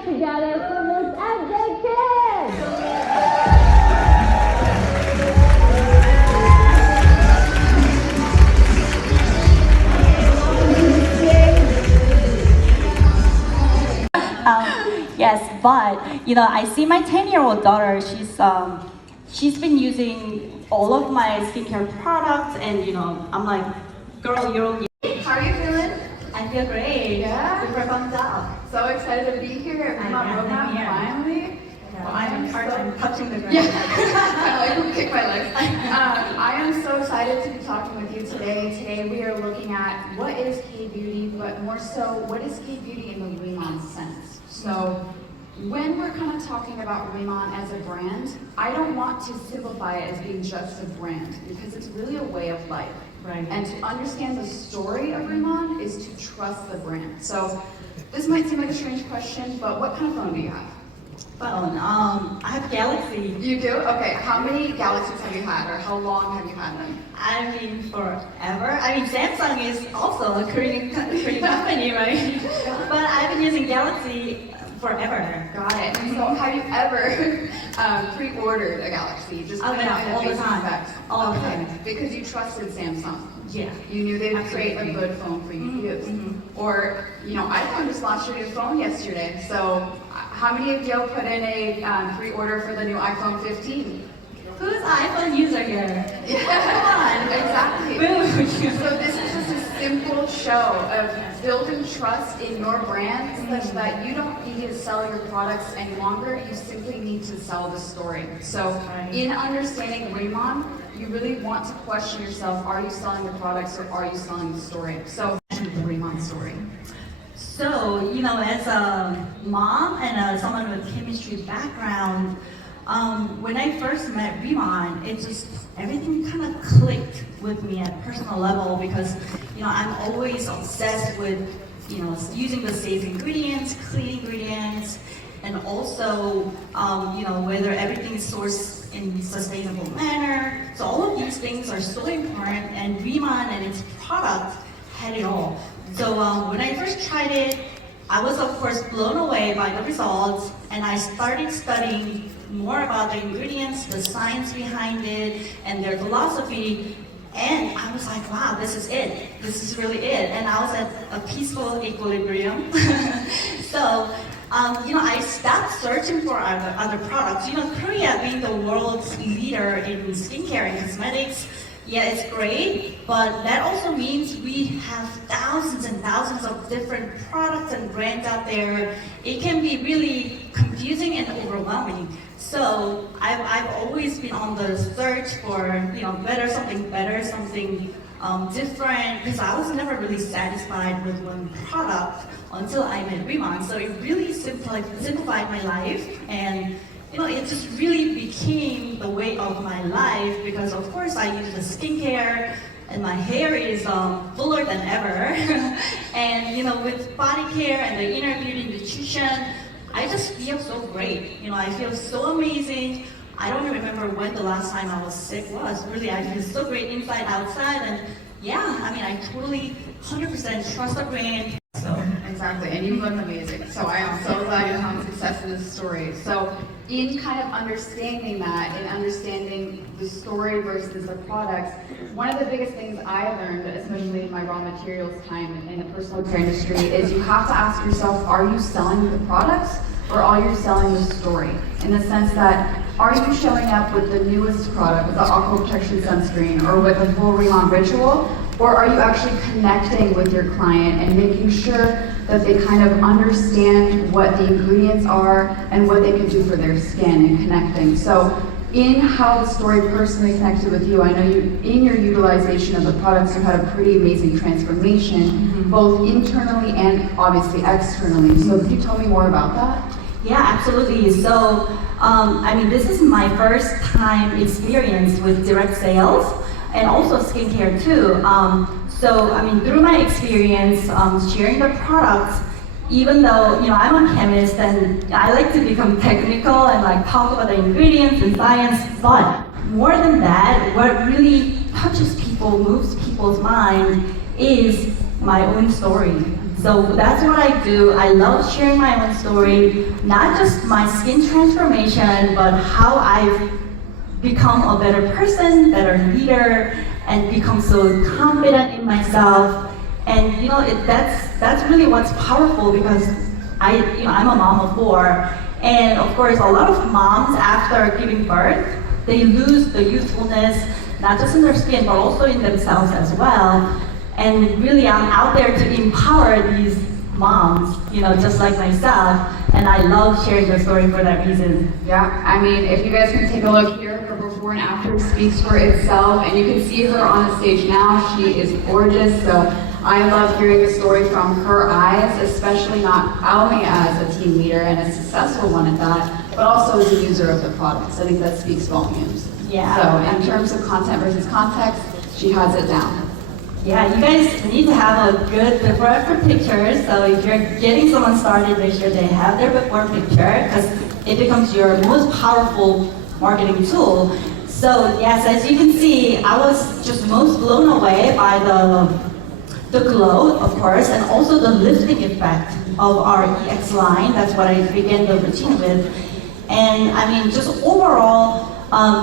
it together for Miss MJ Kids! Yes, but I see my 10-year-old daughter. She's been using all of my skincare products, and I'm like, girl, you're okay. How are you feeling? I feel great. Yeah? Super pumped up. So excited to be here at Riman North America finally. Well, I'm having a hard time touching the ground. Yeah, I like kick my legs. I am so excited to be talking with you today. Today we are looking at what is K-beauty, but more so, what is K-beauty in the Riman sense. So when we're kind of talking about Riman as a brand, I don't want to simplify it as being just a brand, because it's really a way of life. Right. And to understand the story of Riman is to trust the brand. So this might seem like a strange question, but what kind of phone do you have? Phone. I have Galaxy. You do? Okay. How many Galaxies have you had, or how long have you had them? I mean, forever. I mean, Samsung is also a Korean company, right? But I've been using Galaxy forever. Got it. So have you ever pre-ordered a Galaxy? Just all the time. All the time. Because you trusted Samsung. Yeah. You knew they'd create a good phone for you to use. Mm-hmm. Or, iPhone just launched a new phone yesterday. So how many of you put in a pre-order for the new iPhone 15? Who's an iPhone user here? Yeah. Come on. Exactly. Boom. So this is just a simple show of building trust in your brand such that you don't need to sell your products any longer. You simply need to sell the story. So in understanding Riman, you really want to question yourself, are you selling the products or are you selling the story? So the Riman story. So, as a mom and someone with chemistry background, when I first met Riman, everything kind of clicked with me at a personal level, because, I'm always obsessed with, using the safe ingredients, clean ingredients, and also, whether everything is sourced in a sustainable manner. So all of these things are so important, and Riman and its products had it all. So when I first tried it, I was of course blown away by the results, and I started studying more about the ingredients, the science behind it, and their philosophy. And I was like, wow, this is it. This is really it. And I was at a peaceful equilibrium. So, I stopped searching for other products. Korea being the world's leader in skincare and cosmetics, yeah, it's great, but that also means we have thousands and thousands of different products and brands out there. It can be really confusing and overwhelming. So I've always been on the search for something better, something different, because I was never really satisfied with one product until I met Riman. So it really simplified my life, and it just really became the way of my life, because of course I use the skincare and my hair is fuller than ever. And with body care and the inner beauty nutrition, I just feel so great. I feel so amazing. I don't even remember when the last time I was sick was. Really, I feel so great inside, outside, and yeah, I totally 100% trust the brand. So. Exactly, and you look amazing. So I am so glad you found success in this story. So in kind of understanding that and understanding the story versus the products, one of the biggest things I learned, especially in my raw materials time in the personal care industry, is you have to ask yourself, are you selling the products or are you selling the story? In the sense that, are you showing up with the newest product, with the Aqua Protection Sunscreen, or with a full Riman ritual? Or are you actually connecting with your client and making sure that they kind of understand what the ingredients are and what they can do for their skin, and connecting? So in how the story personally connected with you, I know in your utilization of the products, you had a pretty amazing transformation, both internally and obviously externally. So could you tell me more about that? Yeah, absolutely. So, this is my first time experience with direct sales, and also skincare too. Through my experience sharing the products, even though I'm a chemist and I like to become technical and talk about the ingredients and science, but more than that, what really touches people, moves people's mind, is my own story. So that's what I do. I love sharing my own story, not just my skin transformation, but how I've become a better person, better leader, and become so confident in myself. And that's really what's powerful, because I'm a mom of 4, and of course a lot of moms after giving birth, they lose the youthfulness, not just in their skin, but also in themselves as well. And really, I'm out there to empower these moms, just like myself. And I love sharing the story for that reason. Yeah, I mean, if you guys can take a look here, her before and after speaks for itself. And you can see her on the stage now. She is gorgeous. So I love hearing the story from her eyes, especially not only as a team leader and a successful one at that, but also as a user of the products. I think that speaks volumes. Yeah. So in terms of content versus context, she has it down. Yeah, you guys need to have a good before after picture. So if you're getting someone started, make sure they have their before picture, because it becomes your most powerful marketing tool. So yes, as you can see, I was just most blown away by the glow, of course, and also the lifting effect of our EX line. That's what I began the routine with. And I mean, just overall,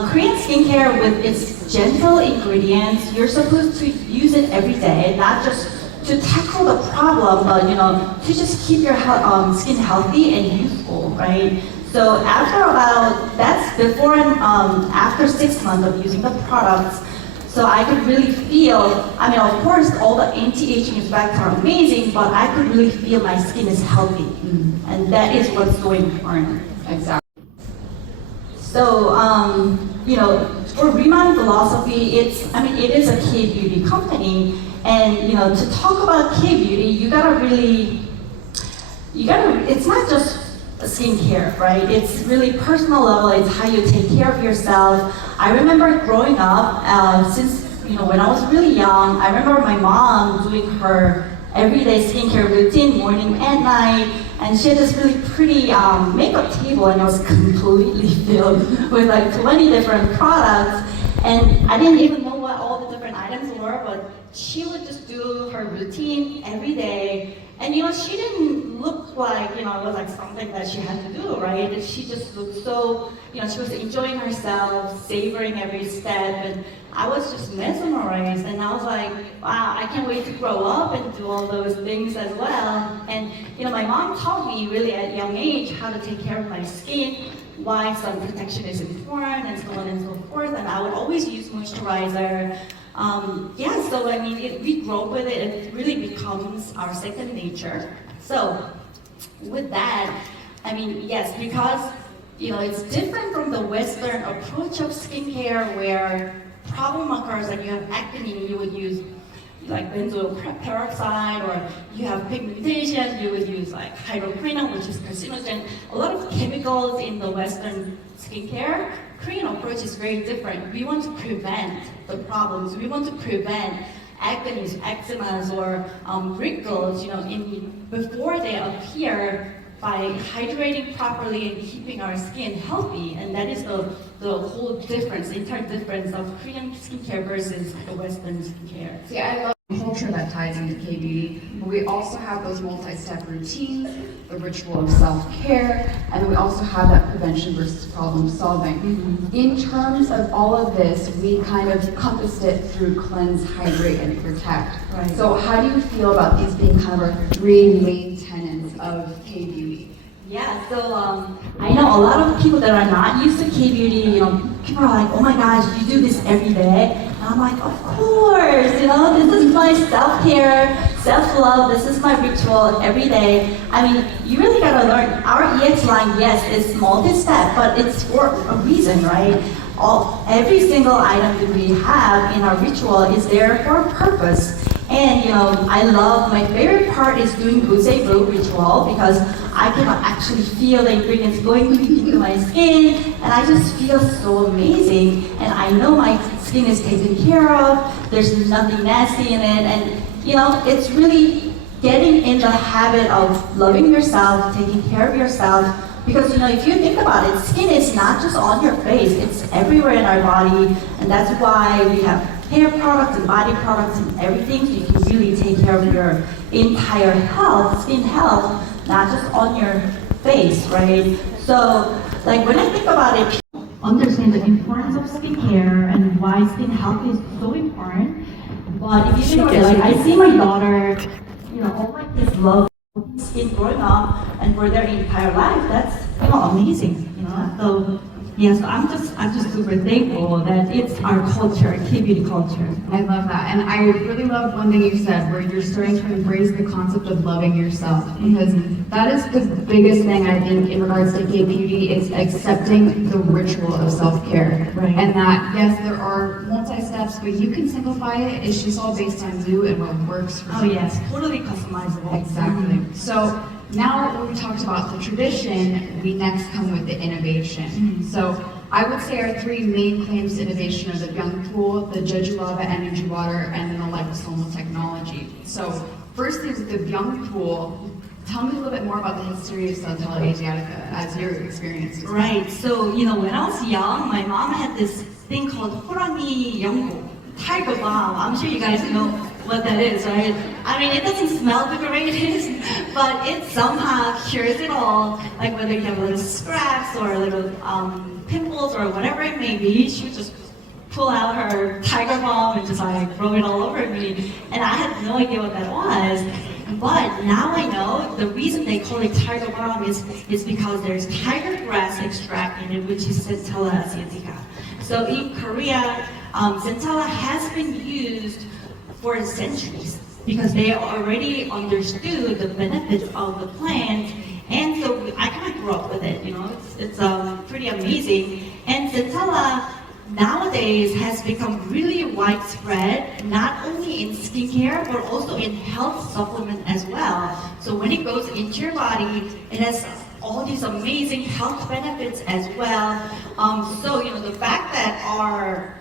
Korean skincare with its gentle ingredients, you're supposed to use it every day, not just to tackle the problem, but to just keep your skin healthy and youthful, right? So that's before and after 6 months of using the products, so I could really feel, I mean, of course, all the anti-aging effects are amazing, but I could really feel my skin is healthy. And that is what's so important. Exactly. So, for Riman philosophy, it is a K-beauty company, and to talk about K-beauty, it's not just skincare, right? It's really personal level. It's how you take care of yourself. I remember growing up, since when I was really young, I remember my mom doing her everyday skincare routine, morning and night. And she had this really pretty makeup table, and it was completely filled with like 20 different products. And I didn't even know what all the different items were, but she would just do her routine every day. And she didn't look like, it was like something that she had to do, right? And she just looked so, she was enjoying herself, savoring every step. And I was just mesmerized, and I was like, wow, I can't wait to grow up and do all those things as well. And my mom taught me really at a young age how to take care of my skin, why sun protection is important, and so on and so forth. And I would always use moisturizer. So I mean, we grow up with it. It really becomes our second nature. So with that, I mean, yes, because it's different from the Western approach of skincare, where problem occurs, like you have acne, you would use like benzoyl peroxide, or you have pigmentation, you would use like hydroquinone, which is carcinogen. A lot of chemicals in the Western skincare. Korean approach is very different. We want to prevent the problems. We want to prevent acne, eczemas, or wrinkles, before they appear, by hydrating properly and keeping our skin healthy. And that is the whole difference, the entire difference of Korean skincare versus the Western skincare. See, I love the culture that ties into K-beauty, but we also have those multi-step routines, the ritual of self-care, and then we also have that prevention versus problem solving. In terms of all of this, we kind of compassed it through cleanse, hydrate, and protect. Right. So how do you feel about these being kind of our 3 main tenets of K-beauty? Yeah, so I know a lot of people that are not used to K-beauty, people are like, oh my gosh, you do this every day? And I'm like, of course, this is my self-care, self-love, this is my ritual every day. I mean, you really gotta learn. Our EX line, yes, is multi-step, but it's for a reason, right? Every single item that we have in our ritual is there for a purpose. And my favorite part is doing Gusei Brew ritual, because I can actually feel the ingredients going into my skin, and I just feel so amazing. And I know my skin is taken care of, there's nothing nasty in it, and it's really getting in the habit of loving yourself, taking care of yourself. Because if you think about it, skin is not just on your face, it's everywhere in our body, and that's why we have hair products and body products and everything, so you can really take care of your entire health, skin health, not just on your face, right? So, like when I think about it, people understand the importance of skincare and why skin health is so important. But if you think about it, like I see my daughter, all my kids love skin growing up and for their entire life. That's amazing, So yes, I'm just super thankful that it's our culture, K-beauty culture. I love that. And I really love one thing you said where you're starting to embrace the concept of loving yourself, because that is the biggest thing I think in regards to gay beauty is accepting the ritual of self-care. Right. And that, yes, there are multi-steps, but you can simplify it. It's just all based on you and what works for you. Oh yes, totally customizable. Exactly. So now when we talked about the tradition, we next come with the innovation. So I would say our three main claims to innovation are the Young Pool, the Jeju Lava Energy Water, and then the liposomal technology. So first is the Young Pool. Tell me a little bit more about the history of Centella Asiatica as your experience. Right. So when I was young, my mom had this thing called 호랑이 연고, tiger balm. I'm sure you guys know what that is, right? I mean, it doesn't smell the greatest, but it somehow cures it all. Like whether you have little scratches or little pimples or whatever it may be, she would just pull out her tiger balm and just like rub it all over me. And I had no idea what that was. But now I know the reason they call it tiger balm is because there's tiger grass extract in it, which is Centella asiatica. So in Korea, Centella has been used for centuries because they already understood the benefits of the plant, and so I kind of grew up with it. It's pretty amazing. And Centella nowadays has become really widespread, not only in skincare but also in health supplement as well. So when it goes into your body, it has all these amazing health benefits as well. So the fact that our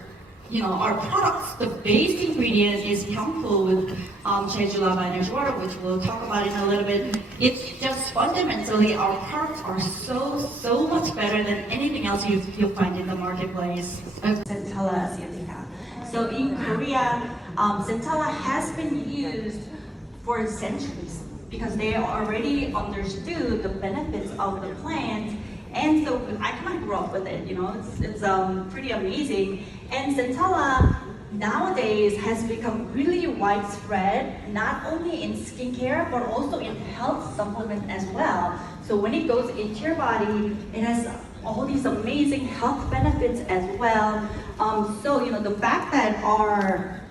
products, the base ingredient is Hyungpo with Jeju Lava Energy Water, which we'll talk about in a little bit. It's just fundamentally, our products are so much better than anything else you'll find in the marketplace. Centella asiatica. So in Korea, Centella has been used for centuries because they already understood the benefits of the plant. And so I kind of grew up with it, it's pretty amazing. And Centella nowadays has become really widespread, not only in skincare, but also in health supplement as well. So when it goes into your body, it has all these amazing health benefits as well. So the fact that our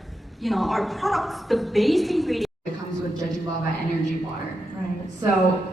products, the base ingredient, It comes with Jeju Lava Energy Water. right? So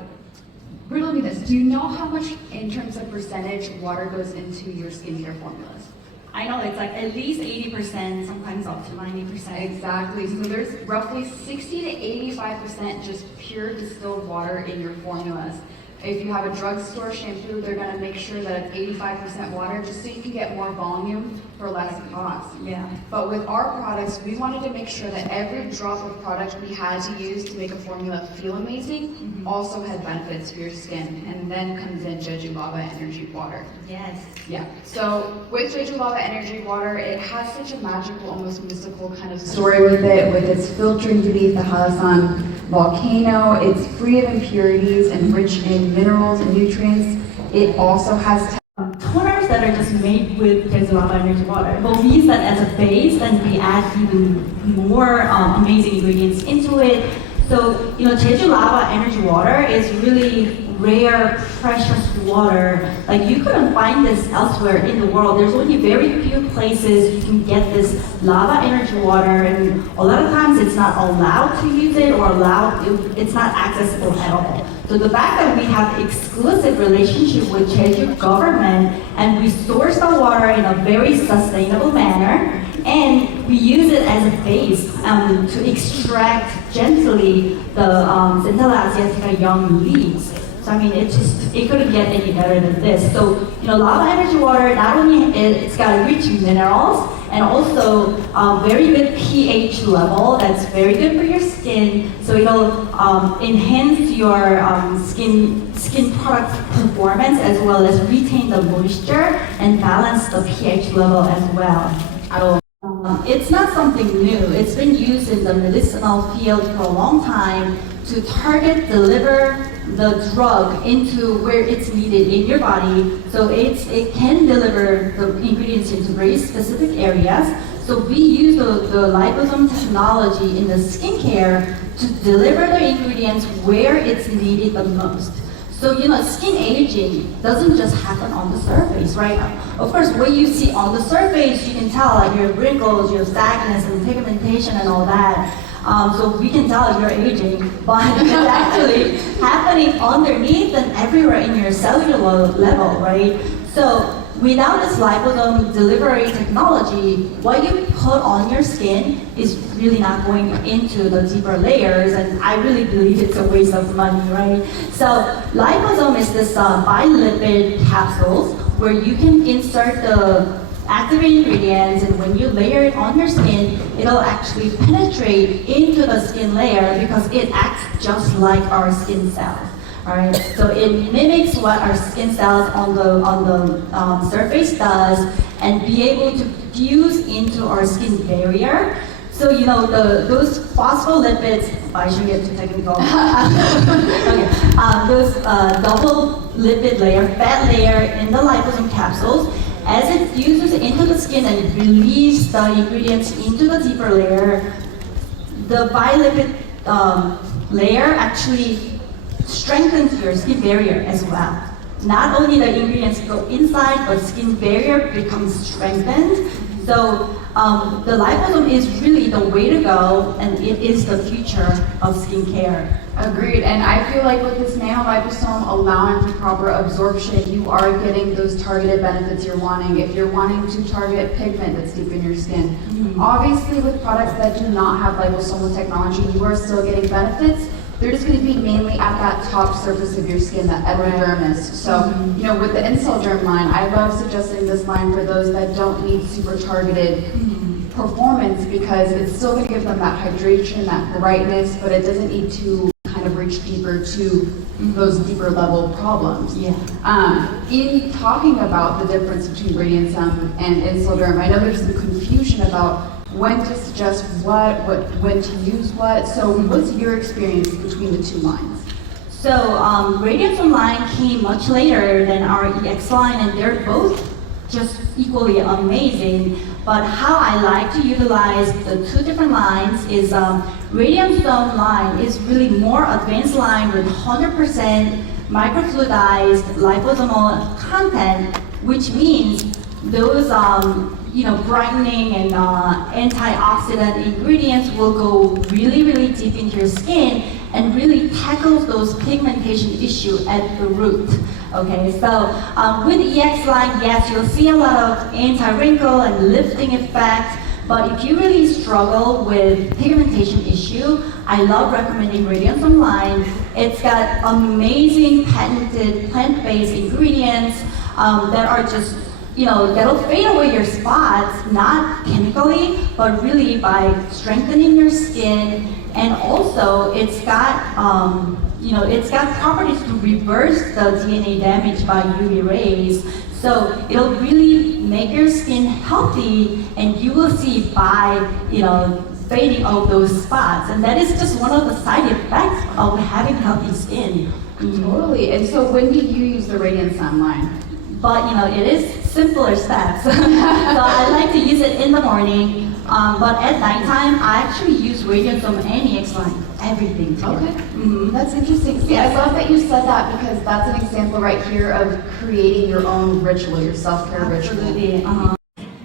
riddle me this, do you know how much in terms of percentage water goes into your skincare formulas? I know it's like at least 80%, sometimes up to 90%. Exactly, so there's roughly 60 to 85% just pure distilled water in your formulas. If you have a drugstore shampoo, they're gonna make sure that it's 85% water just so you can get more volume for less cost. Yeah. But with our products, we wanted to make sure that every drop of product we had to use to make a formula feel amazing also had benefits for your skin. And then comes in Jeju Lava Energy Water. Yes. Yeah. So with Jeju Lava Energy Water, it has such a magical, almost mystical kind of story with it, with its filtering beneath the Hallasan volcano. It's free of impurities and rich in minerals and nutrients. It also has toners that are just made with Jeju Lava Energy Water. But we use that as a base, and we add even more amazing ingredients into it. So, Jeju Lava Energy Water is really rare, precious water. Like, you couldn't find this elsewhere in the world. There's only very few places you can get this lava energy water, and a lot of times it's not allowed to use it, or it's not accessible at all. So the fact that we have exclusive relationship with Jeju government, and we source the water in a very sustainable manner, and we use it as a base to extract gently the Centella asiatica young leaves. So I mean, it couldn't get any better than this. So lava energy water, not only it's got rich minerals and also very good pH level. That's very good for your skin. So it'll enhance your skin product performance, as well as retain the moisture and balance the pH level as well. it's not something new. It's been used in the medicinal field for a long time to target, deliver the drug into where it's needed in your body. So it can deliver the ingredients into very specific areas. So we use the liposome technology in the skincare to deliver the ingredients where it's needed the most. So, skin aging doesn't just happen on the surface, right? Of course, what you see on the surface, you can tell like your wrinkles, your sagginess and pigmentation and all that. So we can tell you're aging, but it's actually happening underneath and everywhere in your cellular level, right? So without this liposome delivery technology, what you put on your skin is really not going into the deeper layers, and I really believe it's a waste of money, right? So liposome is this bilipid capsules where you can insert the active ingredients, and when you layer it on your skin, it'll actually penetrate into the skin layer because it acts just like our skin cells. Alright, so it mimics what our skin cells on the surface does, and be able to fuse into our skin barrier. So those phospholipids. I shouldn't get too technical. Okay, those double lipid layer, fat layer in the liposome capsules. As it fuses into the skin and it relieves the ingredients into the deeper layer, the bilipid layer actually strengthens your skin barrier as well. Not only the ingredients go inside, but skin barrier becomes strengthened. So the liposome is really the way to go, and it is the future of skincare. Agreed, and I feel like with this nanoliposome allowing for proper absorption, you are getting those targeted benefits you're wanting. If you're wanting to target pigment that's deep in your skin, obviously with products that do not have liposomal technology, you are still getting benefits. They're just going to be mainly at that top surface of your skin, that epidermis. So, with the Inselderm line, I love suggesting this line for those that don't need super targeted performance, because it's still going to give them that hydration, that brightness, but it doesn't need to kind of reach deeper to those deeper level problems. Yeah. In talking about the difference between Radiantum and Inselderm, I know there's some confusion about when to suggest what, when to use what. So what's your experience between the two lines? So Radiantum line came much later than our EX line, and they're both just equally amazing. But how I like to utilize the two different lines is Radiantum line is really more advanced line with 100% microfluidized liposomal content, which means those brightening and antioxidant ingredients will go really, really deep into your skin and really tackles those pigmentation issue at the root. Okay, so with EX line, yes, you'll see a lot of anti-wrinkle and lifting effect, but if you really struggle with pigmentation issue, I love recommending Radiantum line. It's got amazing patented plant-based ingredients that are just that'll fade away your spots, not chemically, but really by strengthening your skin. And also, it's got properties to reverse the DNA damage by UV rays. So it'll really make your skin healthy, and you will see by, fading of those spots. And that is just one of the side effects of having healthy skin. Totally. And so when do you use the Radiantum line? But it is simpler steps. So I like to use it in the morning, but at nighttime I actually use Radiantum and EX line, everything together. Okay, that's interesting. See, I love that you said that, because that's an example right here of creating your own ritual, your self-care ritual. Absolutely.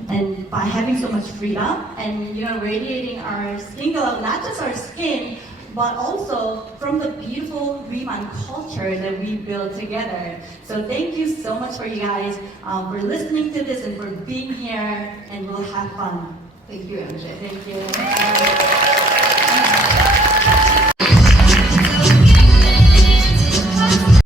And by having so much freedom and radiating our skin glow, not just our skin, but also from the beautiful Riman culture that we built together. So thank you so much for you guys for listening to this and for being here, and we'll have fun. Thank you, MJ. Thank you.